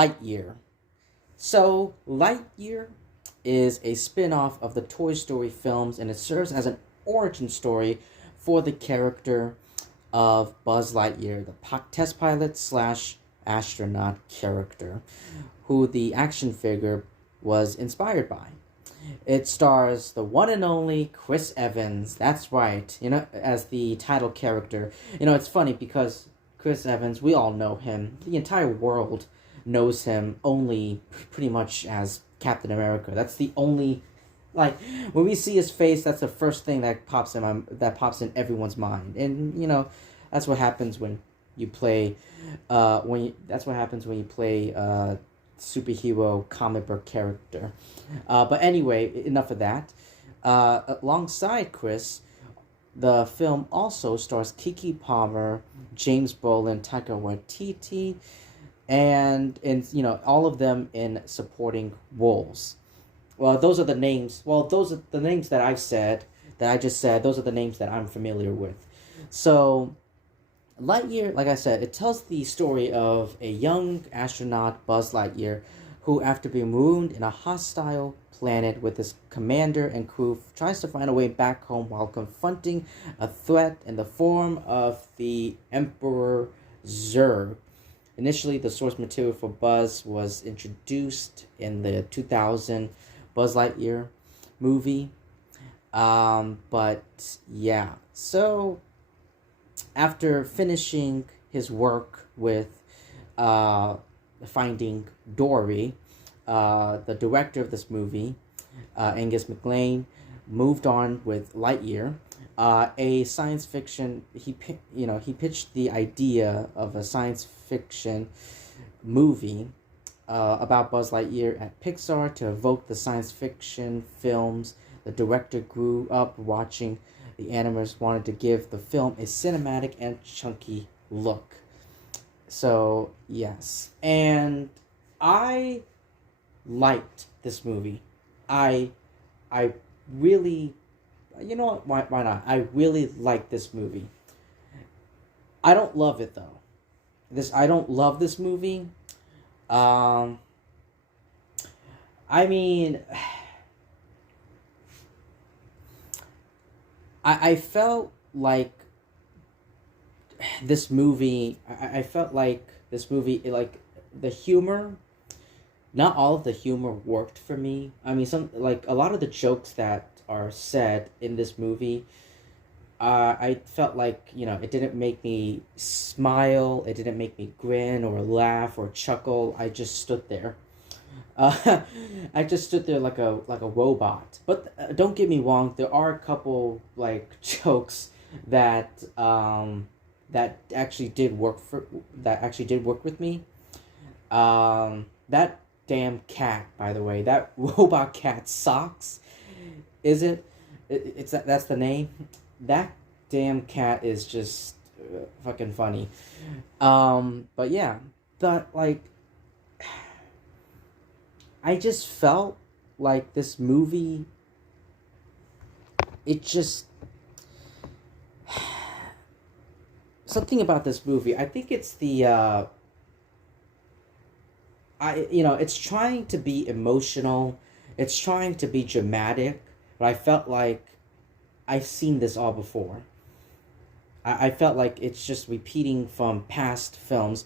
Lightyear. So, Lightyear is a spin off of the Toy Story films, and it serves as an origin story for the character of Buzz Lightyear, the test pilot slash astronaut character, who the action figure was inspired by. It stars the one and only Chris Evans. That's right, as the title character. It's funny because Chris Evans, we all know him. The entire world knows him only pretty much as Captain America. That's the only, like, when we see his face, that's the first thing that pops in everyone's mind. And that's what happens when you play that's what happens when you play superhero comic book character. But anyway, enough of that. Alongside Chris, the film also stars Kiki Palmer, James Brolin, Taika Waititi, and all of them in supporting roles. Well, those are the names. Well, those are the names that I just said. Those are the names that I'm familiar with. So, Lightyear, like I said, it tells the story of a young astronaut, Buzz Lightyear, who, after being marooned in a hostile planet with his commander and crew, tries to find a way back home while confronting a threat in the form of the Emperor Zurg. Initially, the source material for Buzz was introduced in the 2000 Buzz Lightyear movie. But yeah, so after finishing his work with Finding Dory, the director of this movie, Angus MacLane, moved on with Lightyear. A science fiction. He pitched the idea of a science fiction movie about Buzz Lightyear at Pixar to evoke the science fiction films the director grew up watching. The animators wanted to give the film a cinematic and chunky look. So, yes. And I liked this movie. I really, why not? I really like this movie. I don't love it though. I don't love this movie. I mean, I felt like this movie. I felt like this movie, like the humor. Not all of the humor worked for me. I mean, a lot of the jokes that are said in this movie, I felt like, it didn't make me smile, it didn't make me grin or laugh or chuckle. I just stood there. I just stood there like a robot. But don't get me wrong, there are a couple like jokes that that actually did work with me. That damn cat, by the way, that robot cat Socks, is it? That's the name. That damn cat is just fucking funny. But yeah, I just felt like this movie, it just, something about this movie, I think it's it's trying to be emotional, it's trying to be dramatic, but I felt like I've seen this all before. I felt like it's just repeating from past films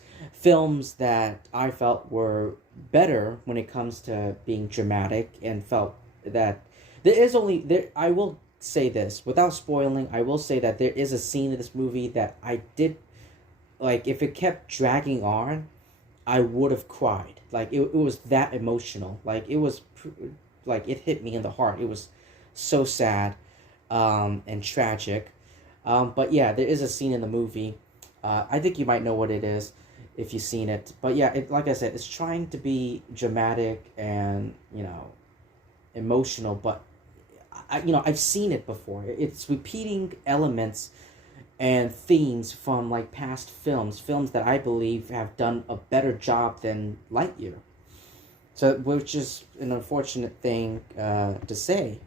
that I felt were better when it comes to being dramatic, and felt that I will say this without spoiling, I will say that there is a scene in this movie that I did, like, if it kept dragging on, I would have cried. Like, it was that emotional. Like, it was, like, it hit me in the heart. It was so sad, and tragic. But yeah, there is a scene in the movie. I think you might know what it is if you've seen it. But yeah, like I said, it's trying to be dramatic and, emotional. But I've seen it before. It's repeating elements and themes from like past films that I believe have done a better job than Lightyear. So, which is an unfortunate thing to say.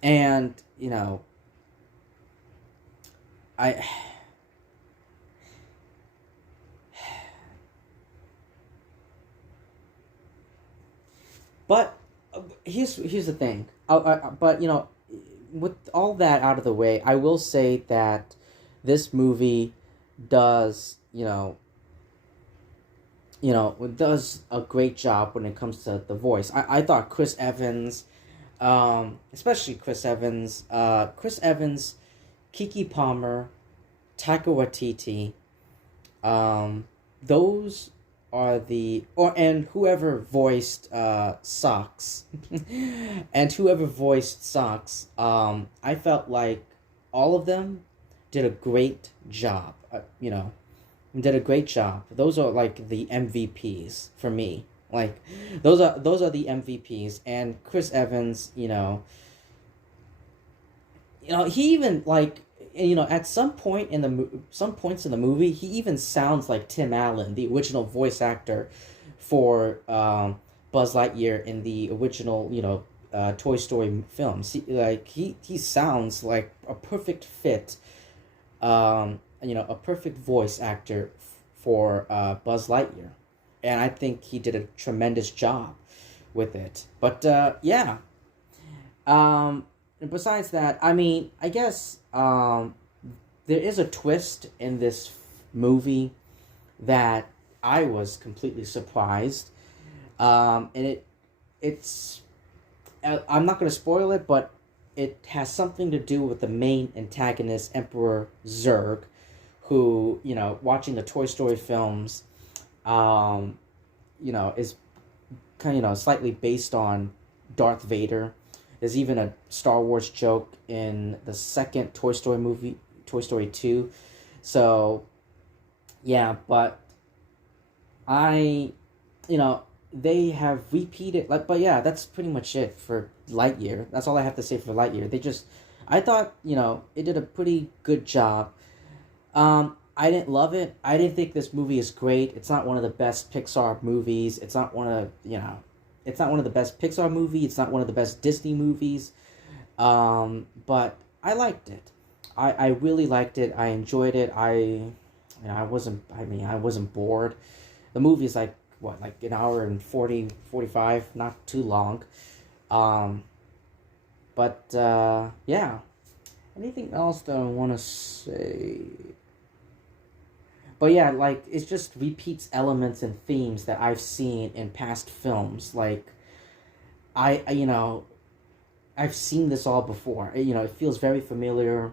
And I But here's the thing. But with all that out of the way, I will say that this movie does does a great job when it comes to the voice. I thought Chris Evans, especially Chris Evans, Kiki Palmer, Taika Waititi, those are and whoever voiced Socks, and whoever voiced Socks, I felt like all of them did a great job. Did a great job. Those are like the MVPs for me. Like those are the MVPs. And Chris Evans, he even like at some point in some points in the movie, he even sounds like Tim Allen, the original voice actor for Buzz Lightyear in the original Toy Story films. He sounds like a perfect fit. A perfect voice actor for Buzz Lightyear, and I think he did a tremendous job with it. But yeah. And besides that, I mean, I guess there is a twist in this movie that I was completely surprised. And it's I'm not going to spoil it, but it has something to do with the main antagonist, Emperor Zurg, who, watching the Toy Story films, is kind of, slightly based on Darth Vader. There's even a Star Wars joke in the second Toy Story movie, Toy Story 2. So, yeah, but they have repeated, but yeah, that's pretty much it for Lightyear. That's all I have to say for Lightyear. I thought, it did a pretty good job. I didn't love it. I didn't think this movie is great. It's not one of the best Pixar movies. It's not one of the best Pixar movies. It's not one of the best Disney movies. But I liked it. I really liked it. I enjoyed it. I wasn't bored. The movie is like an hour and 45, not too long. But yeah. Anything else that I want to say? But yeah, it just repeats elements and themes that I've seen in past films. I've seen this all before. It feels very familiar.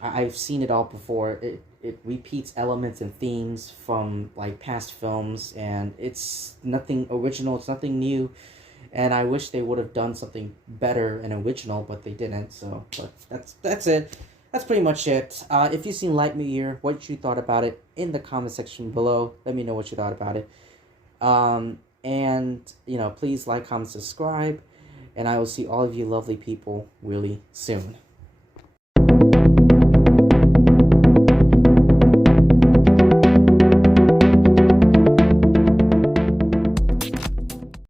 I've seen it all before. It repeats elements and themes from past films, and it's nothing original. It's nothing new, and I wish they would have done something better and original, but they didn't. So, but that's it. That's pretty much it. If you've seen Lightyear, what you thought about it in the comment section below. Let me know what you thought about it. And please like, comment, subscribe, and I will see all of you lovely people really soon.